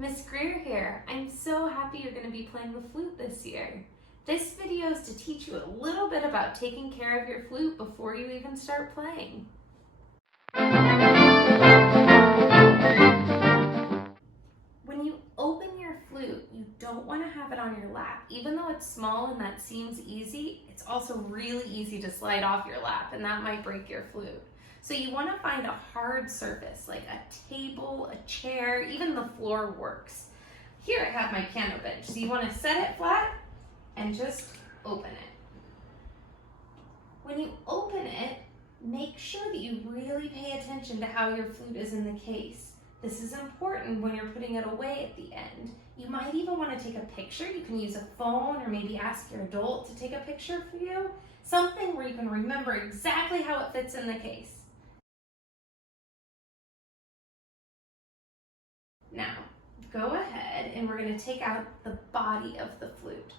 Miss Greer here. I'm so happy you're going to be playing the flute this year. This video is to teach you a little bit about taking care of your flute before you even start playing. When you open your flute, you don't want to have it on your lap. Even though it's small and that seems easy, it's also really easy to slide off your lap and that might break your flute. So you want to find a hard surface like a table, a chair, even the floor works. Here I have my piano bench. So you want to set it flat and just open it. When you open it, make sure that you really pay attention to how your flute is in the case. This is important when you're putting it away at the end. You might even want to take a picture. You can use a phone or maybe ask your adult to take a picture for you. Something where you can remember exactly how it fits in the case. Now, go ahead and we're going to take out the body of the flute.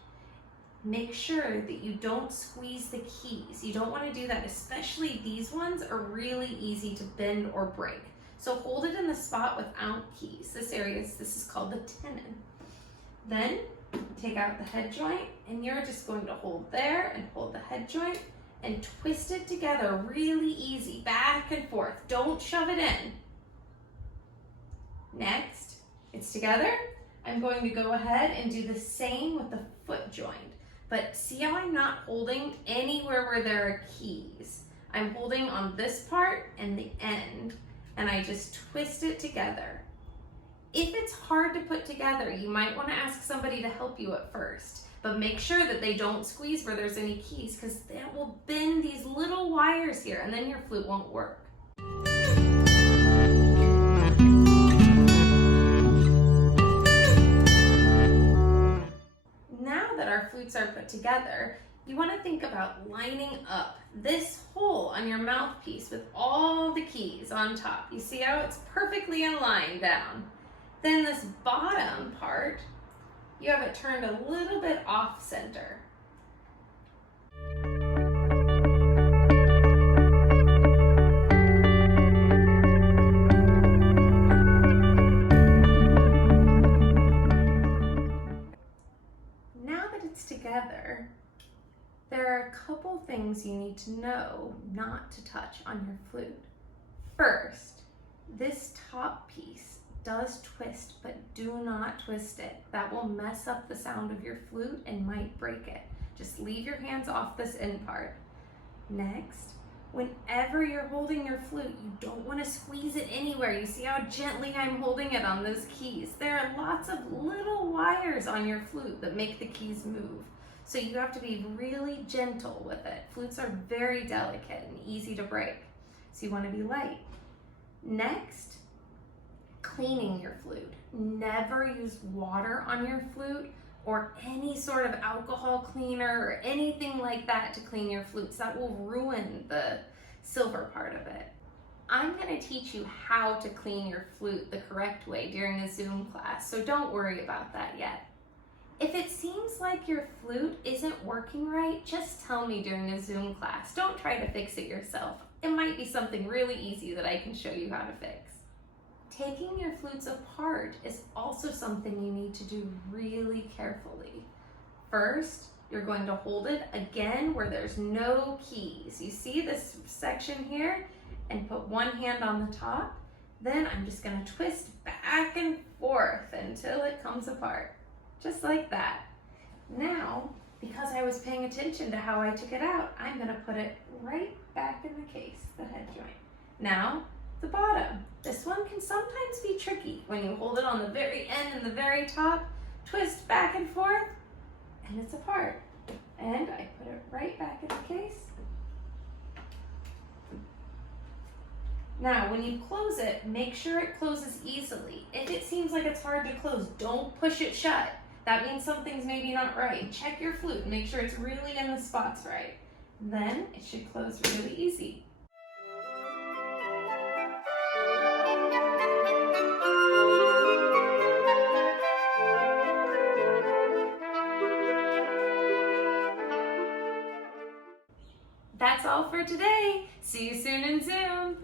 Make sure that you don't squeeze the keys. You don't want to do that, especially these ones are really easy to bend or break. So hold it in the spot without keys. This is called the tenon. Then take out the head joint and you're just going to hold there and hold the head joint and twist it together really easy, back and forth. Don't shove it in. Next, it's together. I'm going to go ahead and do the same with the foot joint. But see how I'm not holding anywhere where there are keys. I'm holding on this part and the end, and I just twist it together. If it's hard to put together, you might want to ask somebody to help you at first, but make sure that they don't squeeze where there's any keys because that will bend these little wires here and then your flute won't work. Now that our flutes are put together, you want to think about lining up this hole on your mouthpiece with all the keys on top. You see how it's perfectly in line down. Then this bottom part, you have it turned a little bit off center. Now that it's together, there are a couple things you need to know not to touch on your flute. First, this top piece does twist, but do not twist it. That will mess up the sound of your flute and might break it. Just leave your hands off this end part. Next, whenever you're holding your flute, you don't want to squeeze it anywhere. You see how gently I'm holding it on those keys? There are lots of little wires on your flute that make the keys move. So you have to be really gentle with it. Flutes are very delicate and easy to break. So you want to be light. Next, cleaning your flute. Never use water on your flute or any sort of alcohol cleaner or anything like that to clean your flutes. That will ruin the silver part of it. I'm going to teach you how to clean your flute the correct way during a Zoom class, so don't worry about that yet. If it seems like your flute isn't working right, just tell me during a Zoom class. Don't try to fix it yourself. It might be something really easy that I can show you how to fix. Taking your flutes apart is also something you need to do really carefully. First, you're going to hold it again where there's no keys. You see this section here? And put one hand on the top. Then I'm just going to twist back and forth until it comes apart. Just like that. Now, because I was paying attention to how I took it out, I'm going to put it right back in the case, the head joint. Now, the bottom. This one can sometimes be tricky when you hold it on the very end and the very top, twist back and forth, and it's apart. And I put it right back in the case. Now, when you close it, make sure it closes easily. If it seems like it's hard to close, don't push it shut. That means something's maybe not right. Check your flute and make sure it's really in the spots right. Then it should close really easy. That's all for today. See you soon in Zoom.